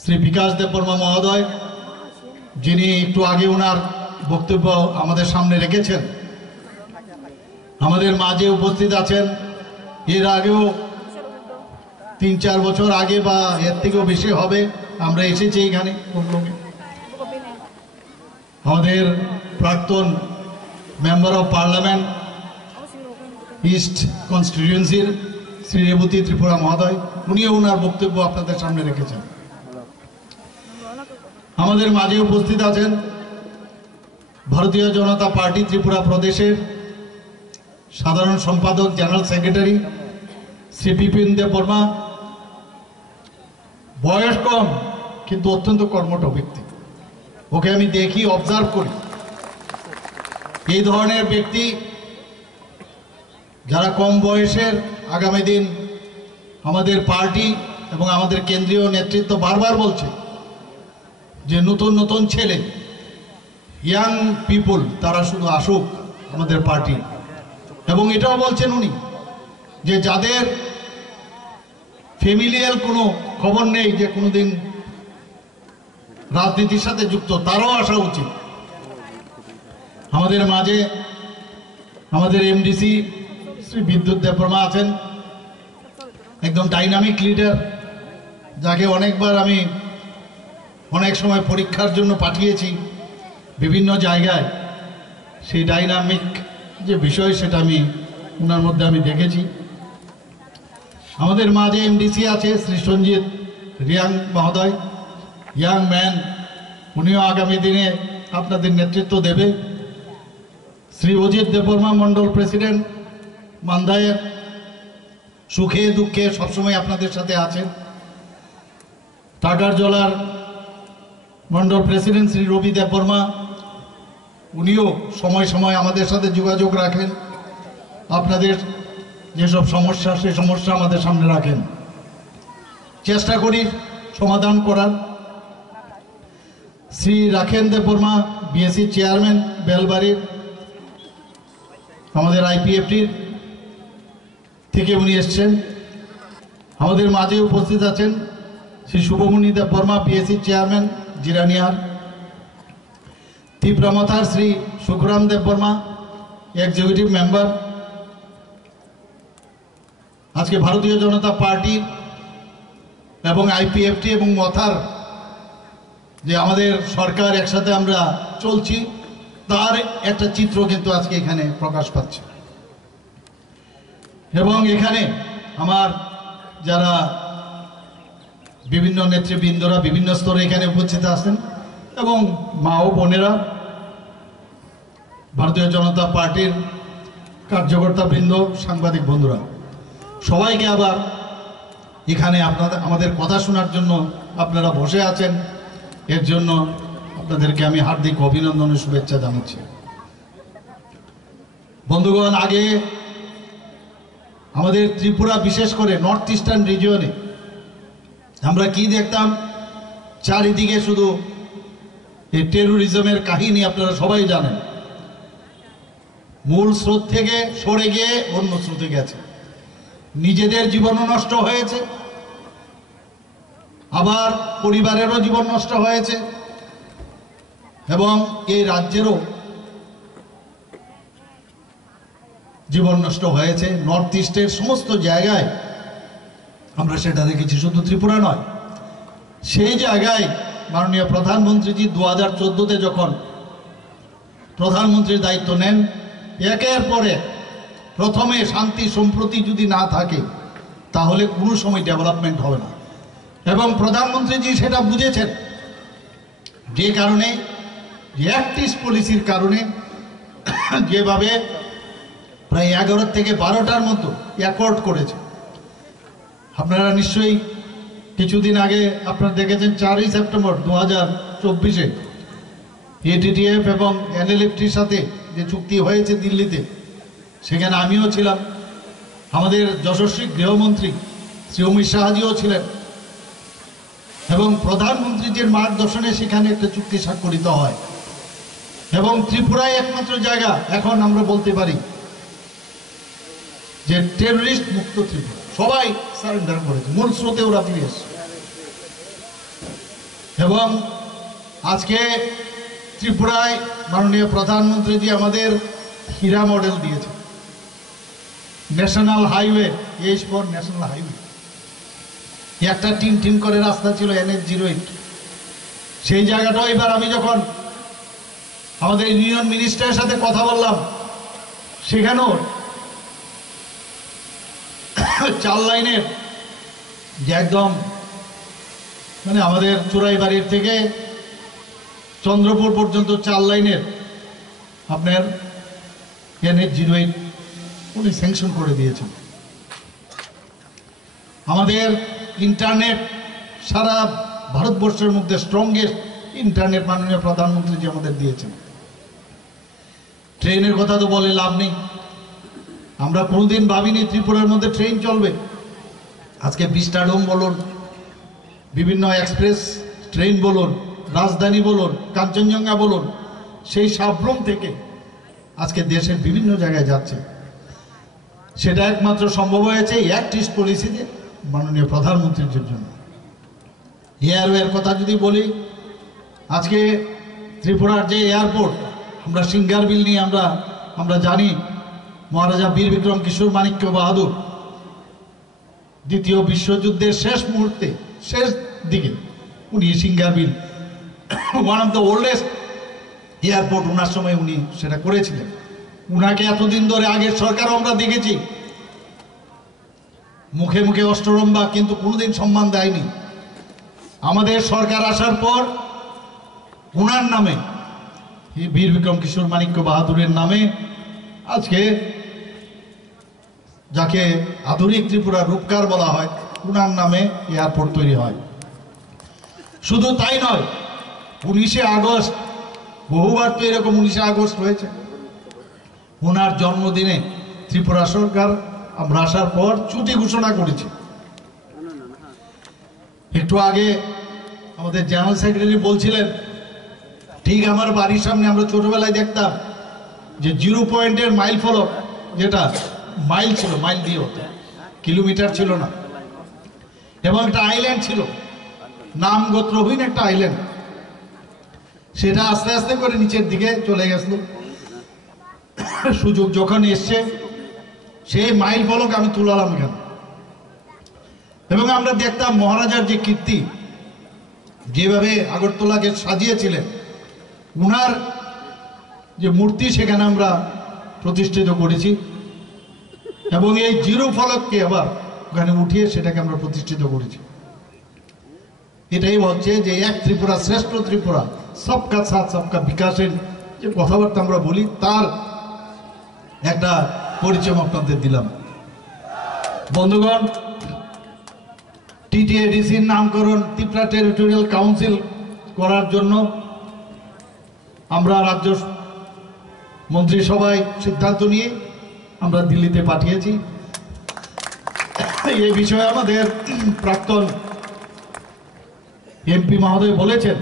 শ্রী বিকাশ দেববর্মা মহোদয়, যিনি একটু আগে ওনার বক্তব্য আমাদের সামনে রেখেছেন, আমাদের মাঝে উপস্থিত আছেন। এর আগেও 3-4 বছর আগে বা এর থেকেও বেশি হবে আমরা এসেছি এখানে। আমাদের প্রাক্তন মেম্বার অফ পার্লামেন্ট ইস্ট কনস্টিটিউয়েন্সির শ্রী রেবতী ত্রিপুরা মহোদয়, উনিও ওনার বক্তব্য আপনাদের সামনে রেখেছেন। আমাদের মাঝে উপস্থিত আছেন ভারতীয় জনতা পার্টি ত্রিপুরা প্রদেশের সাধারণ সম্পাদক জেনারেল সেক্রেটারি শ্রী বিপিন দেববর্মা। বয়স কম কিন্তু অত্যন্ত কর্মঠ ব্যক্তি, ওকে আমি দেখি, অবজার্ভ করি। এই ধরনের ব্যক্তি যারা কম বয়সের, আগামী দিন আমাদের পার্টি এবং আমাদের কেন্দ্রীয় নেতৃত্ব বারবার বলছে যে নতুন নতুন ছেলে, ইয়াং পিপল, তারা শুধু আসুক আমাদের পার্টি। এবং এটাও বলছেন উনি যে যাদের ফ্যামিলিয়াল কোনো খবর নেই, যে কোনোদিন রাজনীতির সাথে যুক্ত, তারাও আসা উচিত। আমাদের মাঝে আমাদের এমডিসি শ্রী বিদ্যুৎ দেববর্মা আছেন, একদম ডাইনামিক লিডার, যাকে অনেকবার আমি অনেক সময় পরীক্ষার জন্য পাঠিয়েছি বিভিন্ন জায়গায়। সেই ডাইনামিক যে বিষয়, সেটা আমি ওনার মধ্যে আমি দেখেছি। আমাদের মাঝে এমডিসি আছে শ্রী সঞ্জিত রিয়াং মহোদয়, ইয়াং ম্যান, উনিও আগামী দিনে আপনাদের নেতৃত্ব দেবে। শ্রী অজিত দেববর্মা মন্ডল প্রেসিডেন্ট মান্দায়ের, সুখে দুঃখে সবসময় আপনাদের সাথে আছেন। টাটার জলার মন্ডল প্রেসিডেন্ট শ্রী রবি দেববর্মা, উনিও সময় সময় আমাদের সাথে যোগাযোগ রাখেন, আপনাদের যেসব সমস্যা সেই সমস্যা আমাদের সামনে রাখেন, চেষ্টা করি সমাধান করার। শ্রী রাখেন দেববর্মা বিএসসি চেয়ারম্যান বেলবাড়ির, আমাদের আইপিএফটির থেকে উনি এসছেন। আমাদের মাঝে উপস্থিত আছেন শ্রী শুভমণি দেববর্মা বিএসসি চেয়ারম্যান জিরানিয়ার। তীব্রমথার শ্রী সুখরাম দেববর্মা এক্সিকিউটিভ মেম্বার। আজকে ভারতীয় জনতা পার্টি এবং আইপিএফটি এবং মথার যে আমাদের সরকার একসাথে আমরা চলছি, তার একটা চিত্র কিন্তু আজকে এখানে প্রকাশ পাচ্ছে। এবং এখানে আমার যারা বিভিন্ন নেতৃবৃন্দরা বিভিন্ন স্তরে এখানে উপস্থিত আছেন, এবং মা ও বোনেরা, ভারতীয় জনতা পার্টির কার্যকর্তা বৃন্দ, সাংবাদিক বন্ধুরা, সবাইকে আবার এখানে আমাদের কথা শোনার জন্য আপনারা বসে আছেন, এর জন্য আপনাদেরকে আমি হার্দিক অভিনন্দন ও শুভেচ্ছা জানাচ্ছি। বন্ধুগণ, আগে আমাদের ত্রিপুরা, বিশেষ করে নর্থ ইস্টার্ন রিজিয়নে আমরা কি দেখতাম, চারিদিকে শুধু এই টেরোরিজমের কাহিনী আপনারা সবাই জানেন। মূল স্রোত থেকে সরে গিয়ে অন্য স্রোতে গেছে, নিজেদের জীবনও নষ্ট হয়েছে, আবার পরিবারেরও জীবন নষ্ট হয়েছে, এবং এই রাজ্যেরও জীবন নষ্ট হয়েছে। নর্থ ইস্টের সমস্ত জায়গায় আমরা সেটা দেখেছি, শুধু ত্রিপুরা নয়। সেই জায়গায় মাননীয় প্রধানমন্ত্রীজি 2014-তে যখন প্রধানমন্ত্রীর দায়িত্ব নেন, একের পরে প্রথমে শান্তি সম্প্রতি যদি না থাকে তাহলে কোনো সময় ডেভেলপমেন্ট হবে না। এবং প্রধানমন্ত্রীজি সেটা বুঝেছেন, যে কারণে অ্যাক্টিভ পলিসির কারণে যেভাবে প্রায় 11 থেকে 12টার মতো অ্যাকর্ড করেছে। আপনারা নিশ্চয়ই কিছুদিন আগে আপনারা দেখেছেন, 4ই সেপ্টেম্বর 2024-এ এটিটিএফ এবং এনএলএফটির সাথে যে চুক্তি হয়েছে দিল্লিতে, সেখানে আমিও ছিলাম, আমাদের যশস্বী গৃহমন্ত্রী শ্রী অমিত শাহজিও ছিলেন, এবং প্রধানমন্ত্রীজির মার্গদর্শনে সেখানে একটা চুক্তি স্বাক্ষরিত হয়। এবং ত্রিপুরায় একমাত্র জায়গা এখন আমরা বলতে পারি যে টেররিস্ট মুক্ত ত্রিপুরা, সবাই সারেন্ডার করেছে, মূল স্রোতে ওরা ফিরে এসছে। এবং আজকে ত্রিপুরায় মাননীয় প্রধানমন্ত্রীজি আমাদের হীরা মডেল দিয়েছে, national highway, H4 national highway. একটা টিম টিম করে রাস্তা ছিল NH-08, সেই জায়গাটাও এবার আমি যখন আমাদের ইউনিয়ন মিনিস্টারের সাথে কথা বললাম, সেখানেও 4 লাইনের যে একদম মানে আমাদের চুরাইবাড়ির থেকে চন্দ্রপুর পর্যন্ত 4 লাইনের আপনার NH-08 উনি স্যাংশন করে দিয়েছেন। আমাদের ইন্টারনেট সারা ভারতবর্ষের মধ্যে স্ট্রংগেস্ট ইন্টারনেট মাননীয় প্রধানমন্ত্রী আমাদের দিয়েছেন। ট্রেনের কথা তো বলে লাভ নেই, আমরা কোনোদিন ভাবিনি ত্রিপুরার মধ্যে ট্রেন চলবে। আজকে বিস্টাডোম বলুন, বিভিন্ন এক্সপ্রেস ট্রেন বলুন, রাজধানী বলুন, কাঞ্চনজঙ্ঘা বলুন, সেই সাবরুম থেকে আজকে দেশের বিভিন্ন জায়গায় যাচ্ছে। সেটা একমাত্র সম্ভব হয়েছে অ্যাক্ট ইস্ট পলিসিতে মাননীয় প্রধানমন্ত্রীর জন্য। এয়ারওয়ের কথা যদি বলি, আজকে ত্রিপুরার যে এয়ারপোর্ট, আমরা সিঙ্গারবিল নিয়ে আমরা জানি মহারাজা বীর বিক্রম কিশোর মাণিক্য বাহাদুর দ্বিতীয় বিশ্বযুদ্ধের শেষ মুহূর্তে শেষ দিকে উনি Singarbil one of the oldest airport, ওনার সময় উনি সেটা করেছিলেন। উনাকে এতদিন ধরে আগের সরকারও আমরা দেখেছি মুখে মুখে অষ্টরম্ভা, কিন্তু কোনোদিন সম্মান দেয়নি। আমাদের সরকার আসার পর উনার নামে, বীর বিক্রম কিশোর মাণিক্য বাহাদুরের নামে আজকে যাকে আধুনিক ত্রিপুরার রূপকার বলা হয়, উনার নামে এয়ারপোর্ট তৈরি হয়। শুধু তাই নয়, 19শে আগস্ট, বহুবার তো এরকম 19শে আগস্ট হয়েছে, ওনার জন্মদিনে ত্রিপুরা সরকার আমরা আসার পর ছুটি ঘোষণা করেছি। একটু আগে আমাদের জেনারেল সেক্রেটারি বলছিলেন, ঠিক আমার বাড়ির সামনে আমরা ছোটবেলায় দেখতাম যে 0 পয়েন্টের মাইল ফলক, যেটা মাইল ছিল, মাইল দিয়ে হতো, কিলোমিটার ছিল না, এবং একটা আইল্যান্ড ছিল, নাম গোত্রহীন একটা আইল্যান্ড, সেটা আস্তে আস্তে করে নিচের দিকে চলে গেছিল। সুযোগ যখন এসছে সেই মাইল ফলক আমি তুলালাম এখানে, এবং আমরা দেখতাম মহারাজার যে কীর্তি, যেভাবে আগরতলাকে সাজিয়েছিলেন, উনার যে মূর্তি সেখানে আমরা প্রতিষ্ঠিত করেছি, এবং এই 0 ফলককে আবার ওখানে উঠিয়ে সেটাকে আমরা প্রতিষ্ঠিত করেছি। এটাই বলছে যে এক ত্রিপুরা শ্রেষ্ঠ ত্রিপুরা, সবকা সাথ সবকা বিকাশের যে কথাবার্তা আমরা বলি, তার একটা পরিচয় আপনাদের দিলাম। বন্ধুগণ, TTADCর নামকরণ ত্রিপুরা টেরিটোরিয়াল কাউন্সিল করার জন্য আমরা রাজ্য মন্ত্রিসভায় সিদ্ধান্ত নিয়ে আমরা দিল্লিতে পাঠিয়েছি। এই বিষয়ে আমাদের প্রাক্তন MP মহোদয় বলেছেন,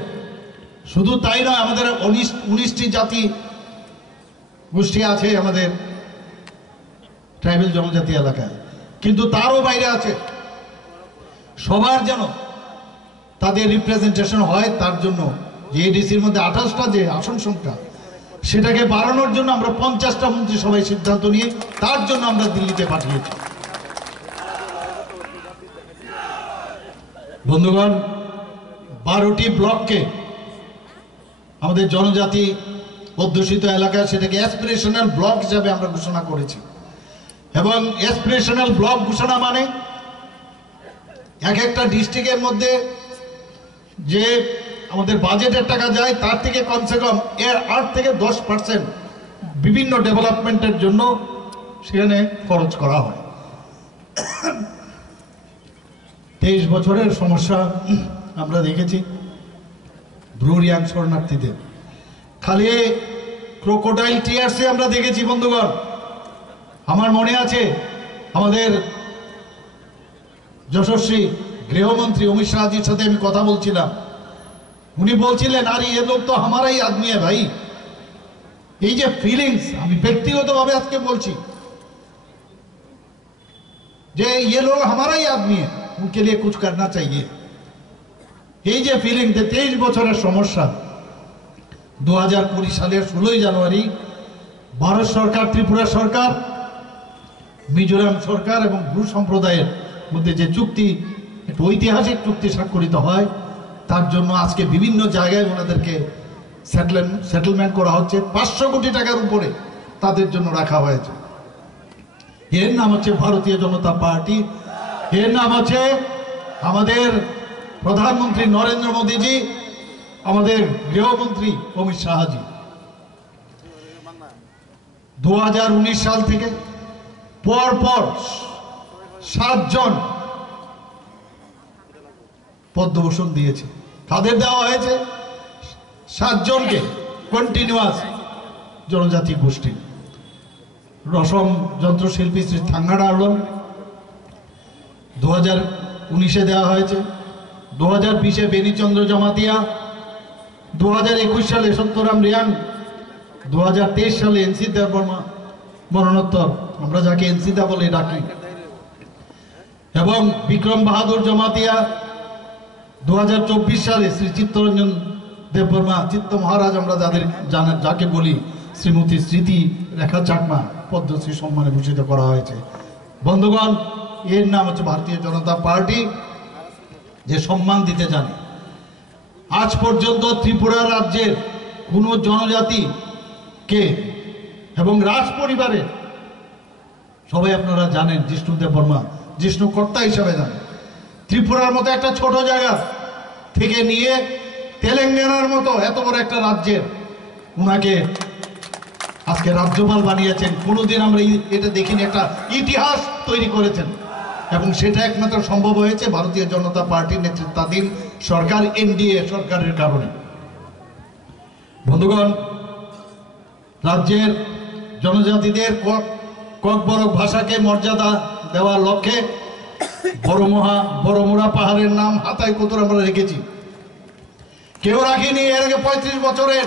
শুধু তাই নয়, আমাদের 19টি জাতি গোষ্ঠী আছে আমাদের ট্রাইবেল জনজাতি এলাকায়, কিন্তু তারও বাইরে আছে। সবার যেন তাদের রিপ্রেজেন্টেশন হয়, তার জন্য যে ADCর মধ্যে 28টা যে আসন সংখ্যা, সেটাকে বাড়ানোর জন্য আমরা 50টা মন্ত্রিসভায় সিদ্ধান্ত নিয়ে তার জন্য আমরা দিল্লিতে পাঠিয়েছি। বন্ধুগণ, 12টি ব্লককে আমাদের জনজাতি অধ্যুষিত এলাকা, সেটাকে অ্যাসপিরেশনাল ব্লক হিসাবে আমরা ঘোষণা করেছি। এবং অ্যাসপিরেশনাল ব্লক ঘোষণা মানে এক একটা ডিস্ট্রিক্টের মধ্যে যে আমাদের বাজেটের টাকা যায়, তার থেকে কমসে কম 8 থেকে 10% বিভিন্ন ডেভেলপমেন্টের জন্য সেখানে খরচ করা হয়। 23 বছরের সমস্যা আমরা দেখেছি ব্রুরিয়াং শরণার্থীদের, খালি ক্রোকোডাইল টিয়ার্সে আমরা দেখেছি। বন্ধুগণ, আমার মনে আছে আমাদের যশস্বী গৃহমন্ত্রী অমিত শাহজির সাথে আমি কথা বলছিলাম, উনি বলছিলেন, আরে এ লোক তো আমারাই আদমি ভাই। এই যে ফিলিংস, আমি ব্যক্তিগতভাবে আজকে বলছি যে ये लोग हमारा ही आदमी है, उनके लिए कुछ करना चाहिए। এই যে ফিলিং যে 23 বছরের সমস্যা, 2020 সালের 16ই জানুয়ারি ভারত সরকার, ত্রিপুরা সরকার, মিজোরাম সরকার এবং ভূ সম্প্রদায়ের মধ্যে যে চুক্তি, একটা ঐতিহাসিক চুক্তি স্বাক্ষরিত হয়, তার জন্য আজকে বিভিন্ন জায়গায় ওনাদেরকে সেটেলমেন্ট করা হচ্ছে। 500 কোটি টাকার উপরে তাদের জন্য রাখা হয়েছে। এর নাম হচ্ছে ভারতীয় জনতা পার্টি, এর নাম হচ্ছে আমাদের প্রধানমন্ত্রী নরেন্দ্র মোদীজি, আমাদের গৃহমন্ত্রী অমিত শাহজি। 2019 সাল থেকে পর 7 জন পদ্মভূষণ দিয়েছে। তাদের দেওয়া হয়েছে 7 জনকে কন্টিনিউয়াস জনজাতি গোষ্ঠী। রসম যন্ত্রশিল্পী শ্রী থাঙ্গাড়া আলম 2019-এ দেওয়া হয়েছে, 2020-এ বেনিচন্দ্র জমাতিয়া, 2021 সালে সত্যরাম রিয়াং, 2023 সালে এনসি দেববর্মা মরণোত্তর, আমরা যাকে এনসিদা বলে ডাকি, এবং বিক্রম বাহাদুর জমাতিয়া। 2024 সালে শ্রী চিত্তরঞ্জন দেববর্মা, চিত্ত মহারাজ আমরা যাকে বলি, শ্রীমতী স্মৃতি রেখা চাকমা পদ্মশ্রী সম্মানে ভূষিত করা হয়েছে। বন্ধুগণ, এর নাম হচ্ছে ভারতীয় জনতা পার্টি, যে সম্মান দিতে জানে। আজ পর্যন্ত ত্রিপুরা রাজ্যের কোনো জনজাতিকে এবং রাজ পরিবারের, সবাই আপনারা জানেন, জিষ্ণু দেববর্মা জিষ্ণু কর্তা হিসাবে জানেন, ত্রিপুরার মতো একটা ছোট জায়গা থেকে নিয়ে তেলেঙ্গানার মতো এত বড় একটা রাজ্যের উনাকে আজকে রাজ্যপাল বানিয়েছেন। কোনোদিন আমরা এটা দেখিনি, একটা ইতিহাস তৈরি করেছেন, এবং সেটা একমাত্র সম্ভব হয়েছে ভারতীয় জনতা পার্টির নেতৃত্বাধীন সরকার, এনডিএ সরকারের কারণে। বন্ধুগণ, রাজ্যের জনজাতিদের ককবরক ভাষাকে মর্যাদা দেওয়ার লক্ষ্যে বড়মুড়া পাহাড়ের নাম হাতায় কোতর আমরা রেখেছি। কেউ রাখিনি। এর আগে 35 বছরের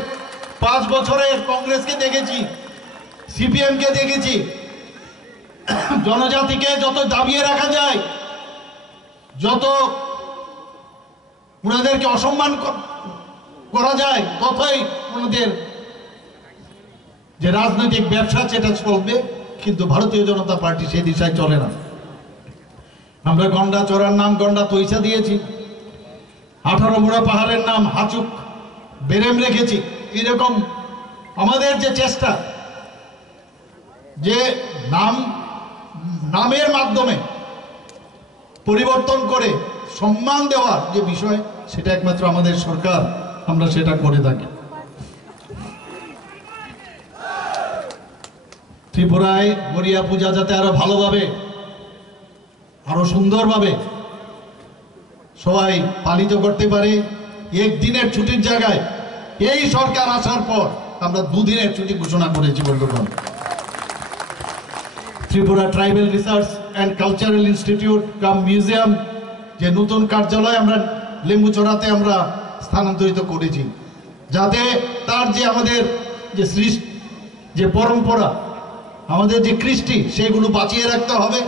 5 বছরের কংগ্রেসকে দেখেছি, সিপিএমকে দেখেছি। জনজাতিকে যত দাবিয়ে রাখা যায়, যত ওনাদেরকে অসম্মান করা যায়, ততই ওনাদের যে রাজনৈতিক ব্যবসা সেটা চলবে। কিন্তু ভারতীয় জনতা পার্টি সেই দিশায় চলে না। আমরা গন্ডা চড়ার নাম গন্ডা তৈসা দিয়েছি, 18 মুড়া পাহাড়ের নাম হাচুক বেরেম রেখেছি। এরকম আমাদের যে চেষ্টা, যে নামের মাধ্যমে পরিবর্তন করে সম্মান দেওয়ার যে বিষয়, সেটা একমাত্র আমাদের সরকার, আমরা সেটা করে থাকি। ত্রিপুরায় গড়িয়া পূজা যাতে আরো ভালোভাবে, আরো সুন্দরভাবে সবাই পালিত করতে পারে, একদিনের ছুটির জায়গায় এই সরকার আসার পর আমরা 2 দিনের ছুটি ঘোষণা করেছি। বন্ধুগণ, Tripura tribal research and cultural institute cum museum, যে নতুন কার্যালয় আমরা লেম্বুচড়াতে আমরা স্থানান্তরিত করেছি, যাতে তার যে আমাদের যে সৃষ্টি, যে পরম্পরা, আমাদের যে কৃষ্টি, সেগুলো বাঁচিয়ে রাখতে হবে।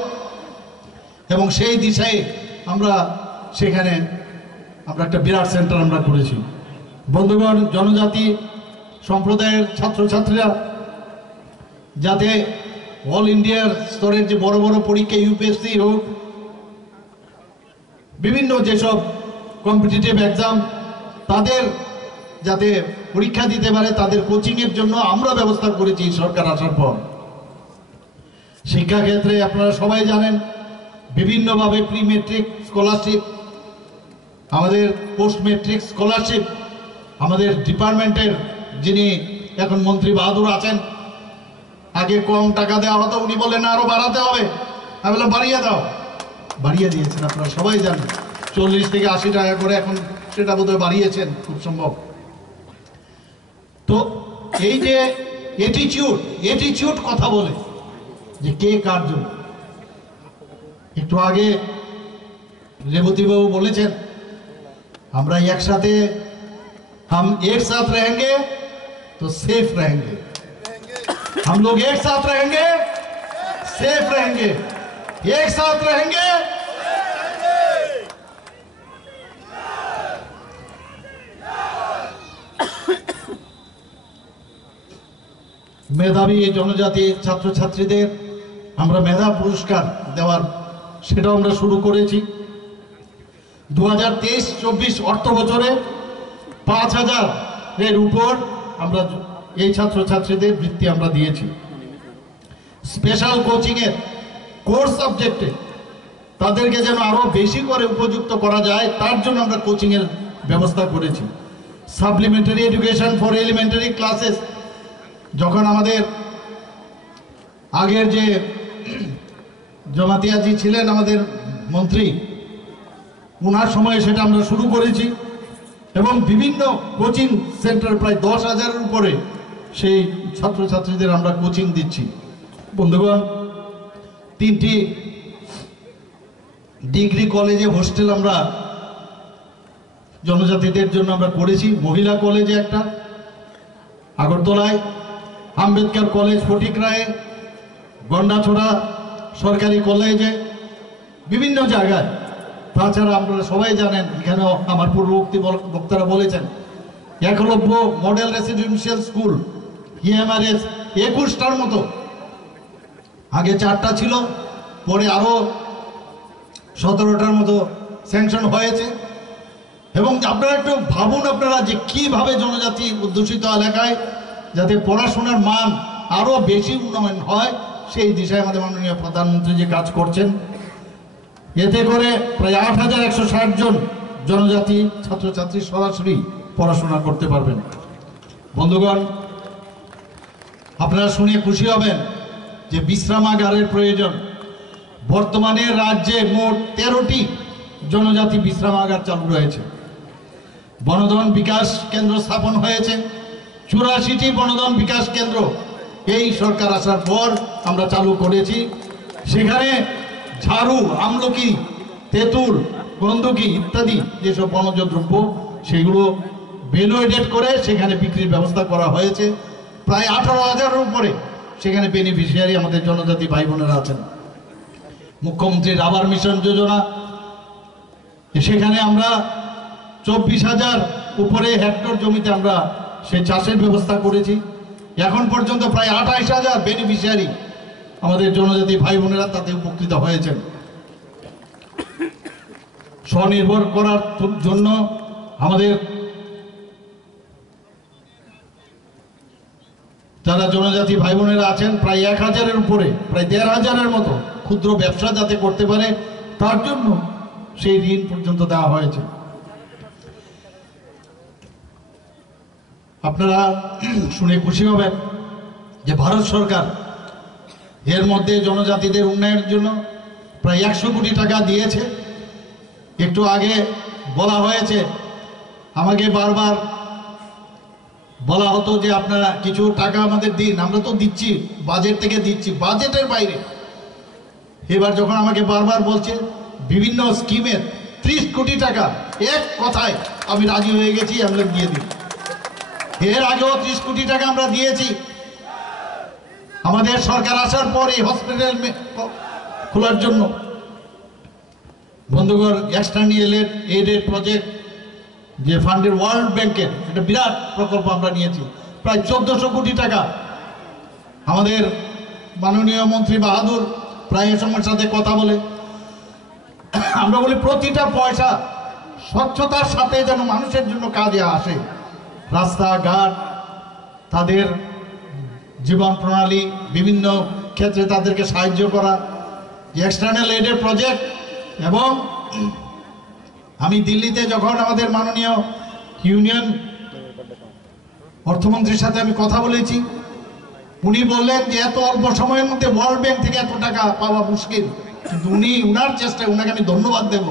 এবং সেই দিশায় আমরা সেখানে আমরা একটা বিরাট সেন্টার আমরা করেছি। বন্ধুগণ, জনজাতি সম্প্রদায়ের ছাত্রছাত্রীরা যাতে অল ইন্ডিয়ার স্তরের যে বড় বড় পরীক্ষা, ইউপিএসসি হোক, বিভিন্ন যেসব কম্পিটিটিভ এক্সাম, তাদের যাতে পরীক্ষা দিতে পারে, তাদের কোচিংয়ের জন্য আমরা ব্যবস্থা করেছি সরকার আসার পর। শিক্ষাক্ষেত্রে আপনারা সবাই জানেন, বিভিন্নভাবে প্রি মেট্রিক স্কলারশিপ, আমাদের পোস্ট মেট্রিক স্কলারশিপ, আমাদের ডিপার্টমেন্টের যিনি এখন মন্ত্রী বাহাদুর আছেন, আগে কম টাকা দেওয়া হতো, উনি বললেন আরো বাড়াতে হবে। আমি বললাম বাড়িয়ে দাও, বাড়িয়ে দিয়েছেন। আপনারা সবাই জানেন 40 থেকে 80 টাকা করে, এখন সেটা বোধহয় বাড়িয়েছেন খুব সম্ভব। তো এই যে এটিটিউড কথা বলে যে কে কার জন্য, একটু আগে রেবতীবাবু বলেছেন আমরা একসাথে, हम एक साथ रहेंगे तो सेफ रहेंगे, हम लोग एक साथ रहेंगे सेफ रहेंगे, एक साथ रहेंगे। মেধাবী জনজাতি ছাত্রছাত্রীদের আমরা মেধা পুরস্কার দেওয়ার সেটাও আমরা শুরু করেছি। 2023-24 অর্থ বছরে 5000-এর উপর আমরা এই ছাত্রছাত্রীদের বৃত্তি আমরা দিয়েছি। স্পেশাল কোচিংয়ের কোর্স সাবজেক্টে তাদেরকে যেন আরো বেশি করে উপযুক্ত করা যায় তার জন্য আমরা কোচিংয়ের ব্যবস্থা করেছি। Supplementary education for elementary classes, যখন আমাদের আগের যে জমাতিয়াজি ছিলেন আমাদের মন্ত্রী, ওনার সময়ে সেটা আমরা শুরু করেছি এবং বিভিন্ন কোচিং সেন্টার প্রায় 10,000-এর উপরে সেই ছাত্রছাত্রীদের আমরা কোচিং দিচ্ছি। বন্ধুগণ, 3টি ডিগ্রি কলেজে হোস্টেল আমরা জনজাতিদের জন্য আমরা করেছি। মহিলা কলেজে একটা আগরতলায়, আম্বেদকর কলেজ ফটিকরায়ে, গন্ডাছড়া সরকারি কলেজে, বিভিন্ন জায়গায়। তাছাড়া আপনারা সবাই জানেন, এখানেও আমার পূর্ববর্তী বক্তারা বলেছেন, Eklavya model residential school EMRS 21টার মতো, আগে 4টা ছিল, পরে আরো 17টার মতো স্যাংশন হয়েছে। এবং আপনারা একটু ভাবুন আপনারা যে কিভাবে জনজাতি অধ্যুষিত এলাকায় যাতে পড়াশোনার মান আরো বেশি উন্নয়ন হয়, সেই দিশায় আমাদের মাননীয় প্রধানমন্ত্রী যে কাজ করছেন। এতে করে প্রায় 8160 জন জনজাতি ছাত্রছাত্রী সরাসরি পড়াশোনা করতে পারবেন। বন্ধুগণ, আপনারা শুনে খুশি হবেন যে বিশ্রামাগারের প্রয়োজন। বর্তমানে রাজ্যে মোট 13টি জনজাতি বিশ্রামাগার চালু রয়েছে। বনধন বিকাশ কেন্দ্র স্থাপন হয়েছে, 84টি বনধন বিকাশ কেন্দ্র এই সরকার আসার পর আমরা চালু করেছি। সেখানে ঝাড়ু, আমলকি, তেঁতুল, গন্ধকি ইত্যাদি যেসব বনজ দ্রব্য সেগুলো ভ্যালুয়েটেড করে সেখানে বিক্রির ব্যবস্থা করা হয়েছে। প্রায় 18,000-এর উপরে সেখানে বেনিফিশিয়ারি আমাদের জনজাতি ভাই বোনেরা আছেন। মুখ্যমন্ত্রীর আবাস মিশন যোজনা, সেখানে আমরা 24,000 উপরে হেক্টর জমিতে আমরা সেই চাষের ব্যবস্থা করেছি। এখন পর্যন্ত প্রায় 28,000 বেনিফিশিয়ারি আমাদের জনজাতি ভাই বোনেরা তাতে উপকৃত হয়েছেন। স্বনির্ভর করার জন্য আমাদের যারা জনজাতি ভাই বোনেরা আছেন প্রায় 1000-এর উপরে, প্রায় 1500-এর মতো ক্ষুদ্র ব্যবসা যাতে করতে পারে তার জন্য সেই ঋণ পর্যন্ত দেওয়া হয়েছে। আপনারা শুনে খুশি হবেন যে ভারত সরকার এর মধ্যে জনজাতিদের উন্নয়নের জন্য প্রায় 100 কোটি টাকা দিয়েছে। একটু আগে বলা হয়েছে, আমাকে বারবার বলা হতো যে আপনারা কিছু টাকা আমাদের দিন, আমরা তো দিচ্ছি, বাজেট থেকে দিচ্ছি, বাজেটের বাইরে। এবার যখন আমাকে বারবার বলছে বিভিন্ন স্কিমের 30 কোটি টাকা, এক কথায় আমি রাজি হয়ে গেছি, আমরা দিয়ে দিই। এর আগেও 30 কোটি টাকা আমরা দিয়েছি। আমাদের সরকার আসার পরে হসপিটাল খোলার জন্য। বন্ধুগণ, এক্সটার্নাল এইডের প্রজেক্ট যে ফান্ডের ওয়ার্ল্ড ব্যাংকের একটা বিরাট প্রকল্প আমরা নিয়েছি, প্রায় 1400 কোটি টাকা। আমাদের মাননীয় মন্ত্রী বাহাদুর প্রায় এ সময়ের সাথে কথা বলে আমরা বলি প্রতিটা পয়সা স্বচ্ছতার সাথে যেন মানুষের জন্য কাজে আসে। রাস্তাঘাট, তাদের জীবন প্রণালী, বিভিন্ন ক্ষেত্রে তাদেরকে সাহায্য করা, যে এক্সটার্নাল এইডের প্রজেক্ট। এবং আমি দিল্লিতে যখন আমাদের মাননীয় ইউনিয়ন অর্থমন্ত্রীর সাথে আমি কথা বলেছি, উনি বললেন যে এত অল্প সময়ের মধ্যে ওয়ার্ল্ড ব্যাংক থেকে এত টাকা পাওয়া মুশকিল, কিন্তু উনি উনার চেষ্টায়, উনাকে আমি ধন্যবাদ দেব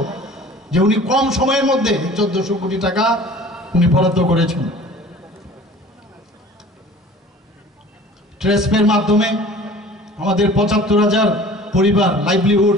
যে উনি কম সময়ের মধ্যে 1400 কোটি টাকা উনি বরাদ্দ করেছেন। ট্রেসপের মাধ্যমে আমাদের 75,000 পরিবার লাইভলিহুড